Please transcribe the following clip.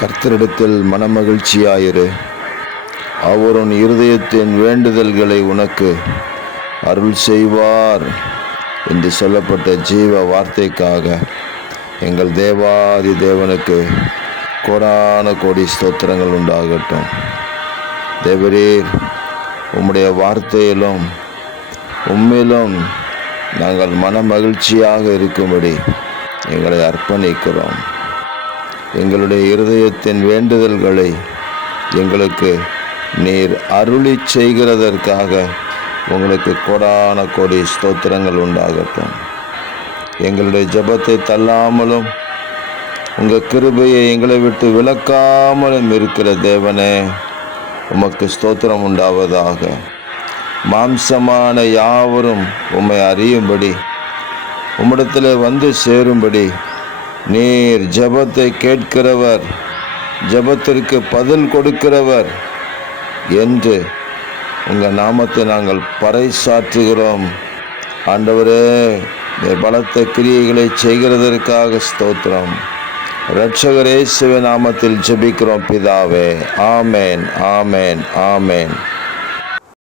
கர்த்தரிடத்தில் மனமகிழ்ச்சியாயிரு, அவர் உன் இருதயத்தின் வேண்டுதல்களை உனக்கு அருள் செய்வார் என்று சொல்லப்பட்ட ஜீவ வார்த்தைக்காக எங்கள் தேவாதி தேவனுக்கு கோடான கோடி ஸ்தோத்திரங்கள் உண்டாகட்டும். தேவரீர், உம்முடைய வார்த்தையிலும் உம்மிலும் நாங்கள் மனமகிழ்ச்சியாக இருக்கும்படி எங்களை அர்ப்பணிக்கிறோம். எங்களுடைய இருதயத்தின் வேண்டுதல்களை எங்களுக்கு நீர் அருளி செய்கிறதற்காக உங்களுக்கு கோடான கோடி ஸ்தோத்திரங்கள் உண்டாகட்டும். எங்களுடைய ஜெபத்தை தள்ளாமலும் உங்கள் கிருபையை எங்களை விட்டு விலக்காமலும் இருக்கிற தேவனே, உமக்கு ஸ்தோத்திரம் உண்டாவதாக. மாம்சமான யாவரும் உம்மை அறியும்படி, உம்மிடத்தில் வந்து சேரும்படி நீர் ஜெபத்தை கேட்கிறவர், ஜெபத்திற்கு பதில் கொடுக்கிறவர் என்று உங்கள் நாமத்தை நாங்கள் பறைசாற்றுகிறோம். ஆண்டவரே, நீர் பலத்த கிரியைகளை செய்கிறதற்காக ஸ்தோத்திரம். இரட்சகர் இயேசுவின் நாமத்தில் ஜெபிக்கிறோம் பிதாவே. ஆமேன், ஆமேன், ஆமேன்.